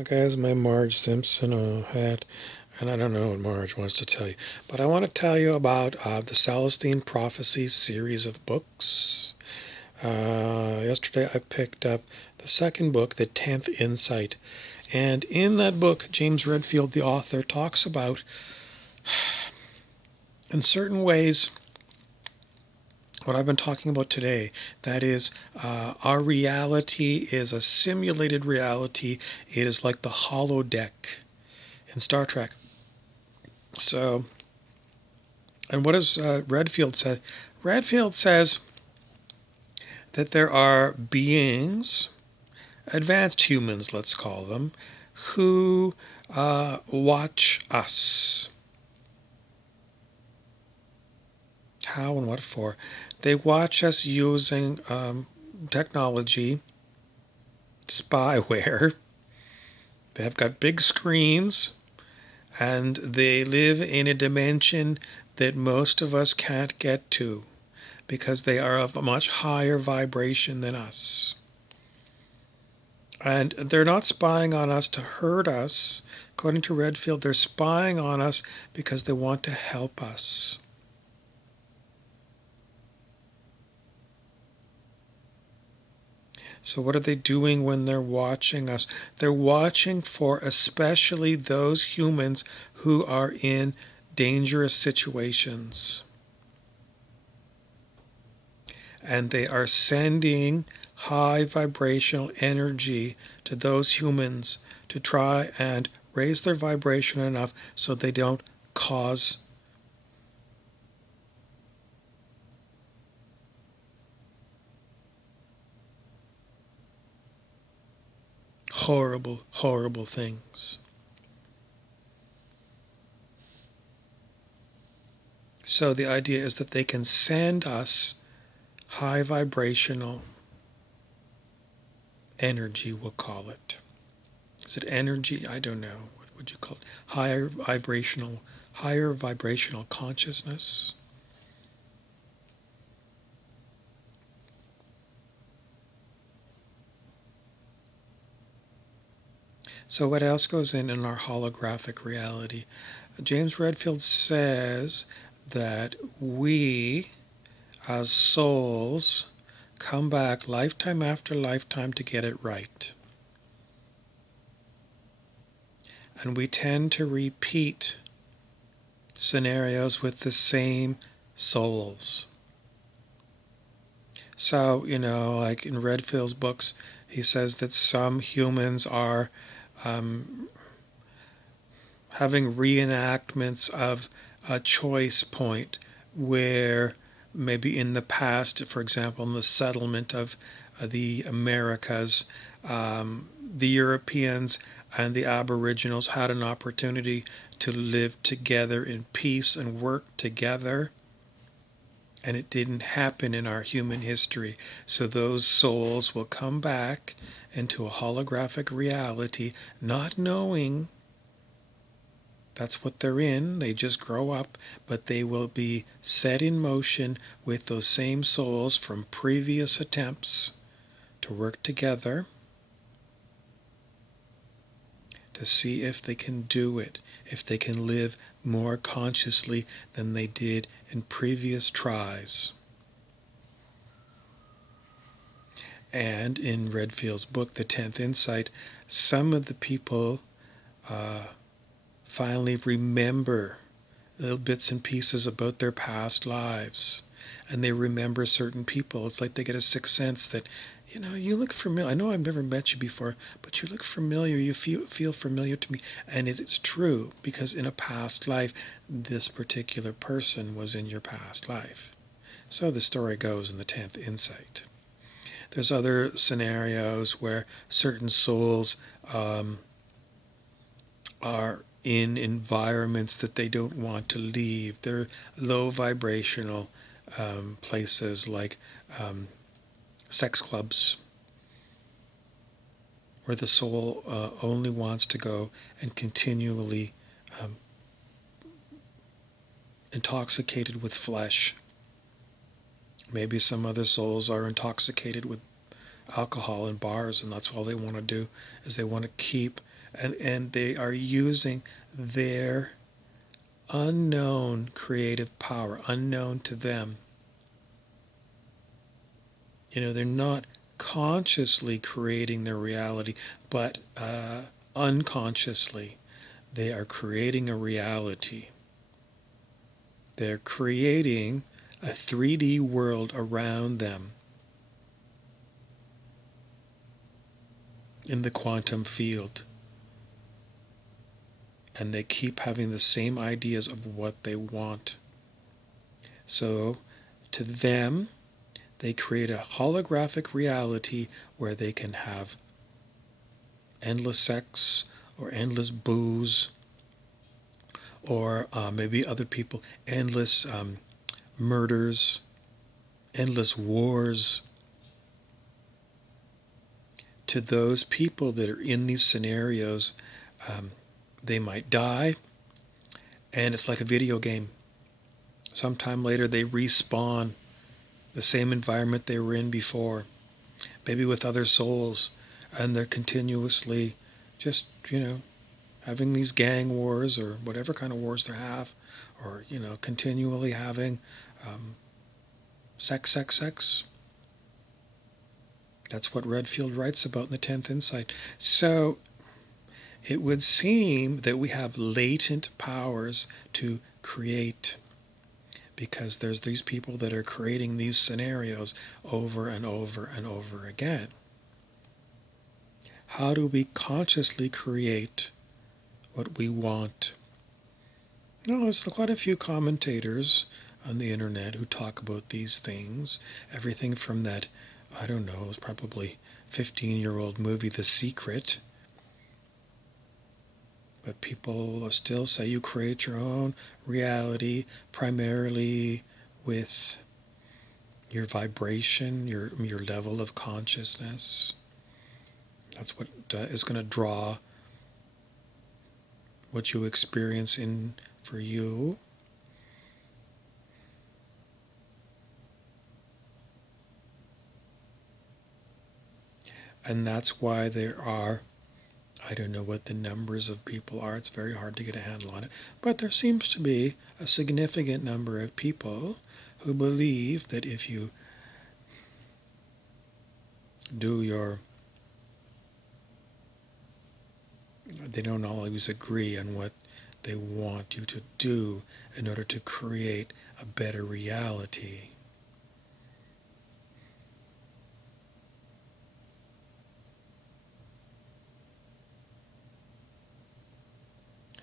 Okay, guys, my Marge Simpson hat, and I don't know what Marge wants to tell you, but I want to tell you about the Celestine Prophecies series of books. Yesterday I picked up the second book, The Tenth Insight, and in that book, James Redfield, the author, talks about, in certain ways, what I've been talking about today. That is, our reality is a simulated reality. It is like the holodeck in Star Trek. So, and what does Redfield say? Redfield says that there are beings, advanced humans, let's call them, who watch us. How and what for? They watch us using technology, spyware. They've got big screens, and they live in a dimension that most of us can't get to, because they are of a much higher vibration than us. And they're not spying on us to hurt us. According to Redfield, they're spying on us because they want to help us. So what are they doing when they're watching us? They're watching for especially those humans who are in dangerous situations. And they are sending high vibrational energy to those humans to try and raise their vibration enough so they don't cause horrible, horrible things. So the idea is that they can send us high vibrational energy, we'll call it. Is it energy? I don't know. What would you call it? Higher vibrational consciousness. So what else goes in our holographic reality? James Redfield says that we, as souls, come back lifetime after lifetime to get it right. And we tend to repeat scenarios with the same souls. So, like in Redfield's books, he says that some humans are having reenactments of a choice point where maybe in the past, for example, in the settlement of the Americas, the Europeans and the Aboriginals had an opportunity to live together in peace and work together. And it didn't happen in our human history. So those souls will come back into a holographic reality, not knowing that's what they're in. They just grow up, but they will be set in motion with those same souls from previous attempts to work together to see if they can do it, if they can live more consciously than they did in previous tries. And in Redfield's book, The Tenth Insight, some of the people finally remember little bits and pieces about their past lives. And they remember certain people. It's like they get a sixth sense that, you look familiar. I know I've never met you before, but you look familiar. You feel familiar to me. And it's true, because in a past life, this particular person was in your past life. So the story goes in The Tenth Insight. There's other scenarios where certain souls are in environments that they don't want to leave. They're low vibrational places like sex clubs, where the soul only wants to go and continually um, intoxicated with flesh. Maybe some other souls are intoxicated with alcohol in bars, and that's all they want to do, is they want to keep and they are using their unknown creative power, unknown to them. They're not consciously creating their reality, but unconsciously they are creating a reality. They're creating a 3D world around them in the quantum field. And they keep having the same ideas of what they want. So, to them, they create a holographic reality where they can have endless sex or endless booze, or maybe other people, endless murders, endless wars. To those people that are in these scenarios, they might die, and it's like a video game. Sometime later, they respawn the same environment they were in before, maybe with other souls, and they're continuously just, having these gang wars or whatever kind of wars they have, or, continually having sex. That's what Redfield writes about in the 10th Insight. So it would seem that we have latent powers to create, because there's these people that are creating these scenarios over and over and over again. How do we consciously create what we want? There's quite a few commentators on the internet who talk about these things. Everything from that, I don't know, it was probably 15-year-old movie, The Secret. But people still say you create your own reality primarily with your vibration, your level of consciousness. That's what is going to draw what you experience in for you. And that's why there are, I don't know what the numbers of people are, it's very hard to get a handle on it, but there seems to be a significant number of people who believe that if you do they don't always agree on what they want you to do in order to create a better reality.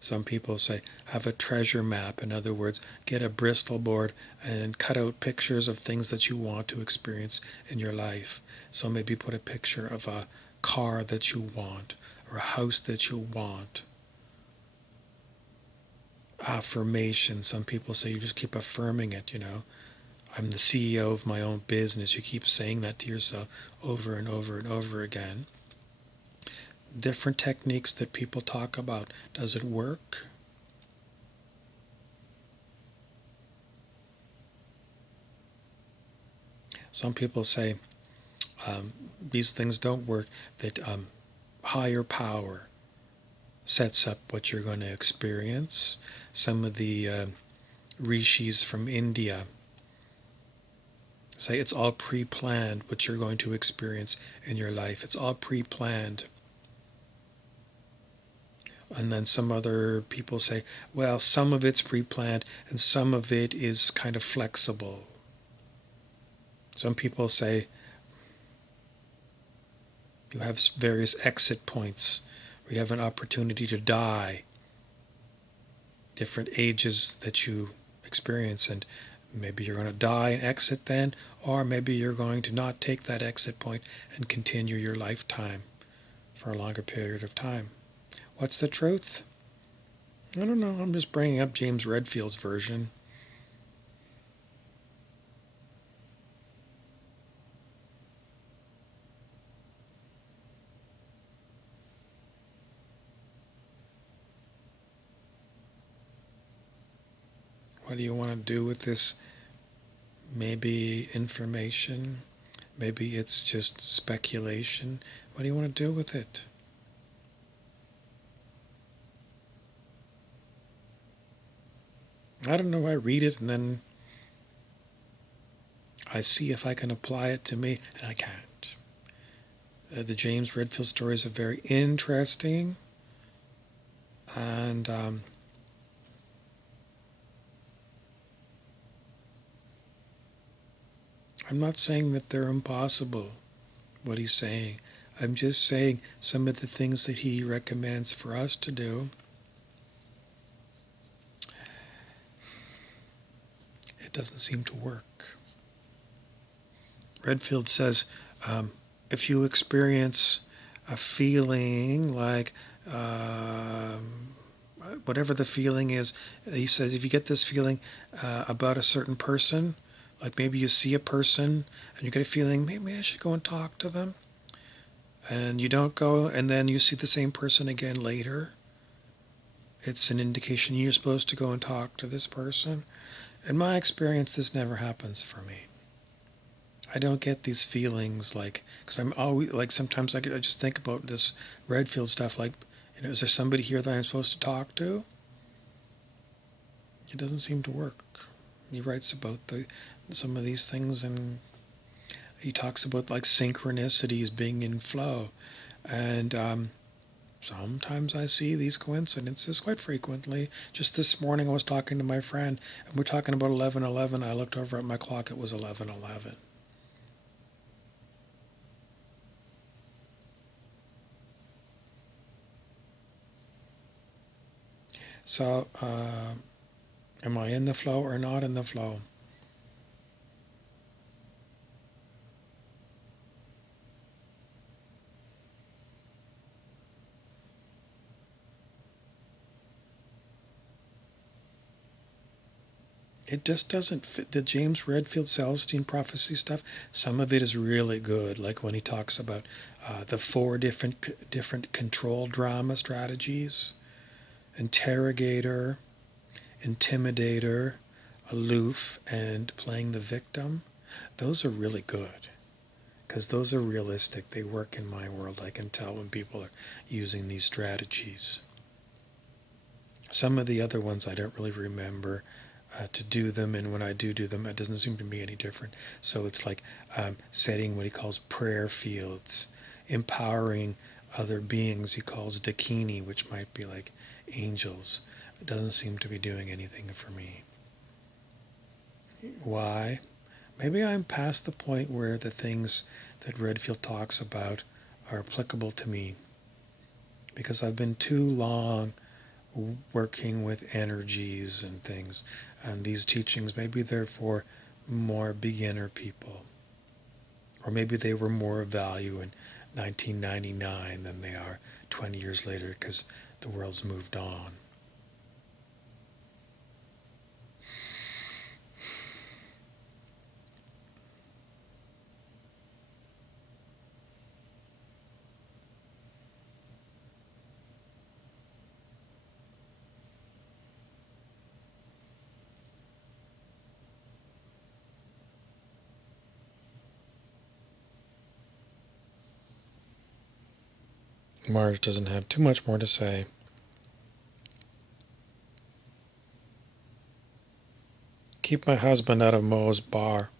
Some people say, have a treasure map. In other words, get a Bristol board and cut out pictures of things that you want to experience in your life. So maybe put a picture of a car that you want, or a house that you want. Affirmation. Some people say you just keep affirming it, I'm the CEO of my own business. You keep saying that to yourself over and over and over again. Different techniques that people talk about. Does it work? Some people say these things don't work, that higher power sets up what you're going to experience. Some of the rishis from India say it's all pre-planned what you're going to experience in your life. It's all pre-planned. And then some other people say, well, some of it's pre-planned and some of it is kind of flexible. Some people say you have various exit points where you have an opportunity to die, different ages that you experience, and maybe you're going to die and exit then, or maybe you're going to not take that exit point and continue your lifetime for a longer period of time. What's the truth? I don't know. I'm just bringing up James Redfield's version. What do you want to do with this? Maybe information. Maybe it's just speculation. What do you want to do with it? I don't know, I read it and then I see if I can apply it to me, and I can't. The James Redfield stories are very interesting, and I'm not saying that they're impossible, what he's saying. I'm just saying some of the things that he recommends for us to do, it doesn't seem to work. Redfield says if you experience a feeling like whatever the feeling is, he says if you get this feeling about a certain person, like maybe you see a person and you get a feeling maybe I should go and talk to them, and you don't go, and then you see the same person again later, it's an indication you're supposed to go and talk to this person. In my experience, this never happens for me. I don't get these feelings like, because I'm always like, sometimes I just think about this Redfield stuff like, is there somebody here that I'm supposed to talk to? It doesn't seem to work. He writes about some of these things, and he talks about like synchronicities being in flow. And sometimes I see these coincidences quite frequently. Just this morning I was talking to my friend, and we're talking about 11:11. I looked over at my clock, it was 11:11. So, am I in the flow or not in the flow? It just doesn't fit the James Redfield Celestine prophecy stuff. Some of it is really good, like when he talks about the four different control drama strategies: interrogator, intimidator, aloof, and playing the victim. Those are really good because those are realistic. They work in my world. I can tell when people are using these strategies. Some of the other ones I don't really remember to do them, and when I do them, it doesn't seem to be any different. So it's like setting what he calls prayer fields, empowering other beings he calls dakini, which might be like angels. It doesn't seem to be doing anything for me. Why? Maybe I'm past the point where the things that Redfield talks about are applicable to me, because I've been too long working with energies and things, and these teachings, maybe they're for more beginner people, or maybe they were more of value in 1999 than they are 20 years later because the world's moved on. Marge doesn't have too much more to say. Keep my husband out of Mo's bar.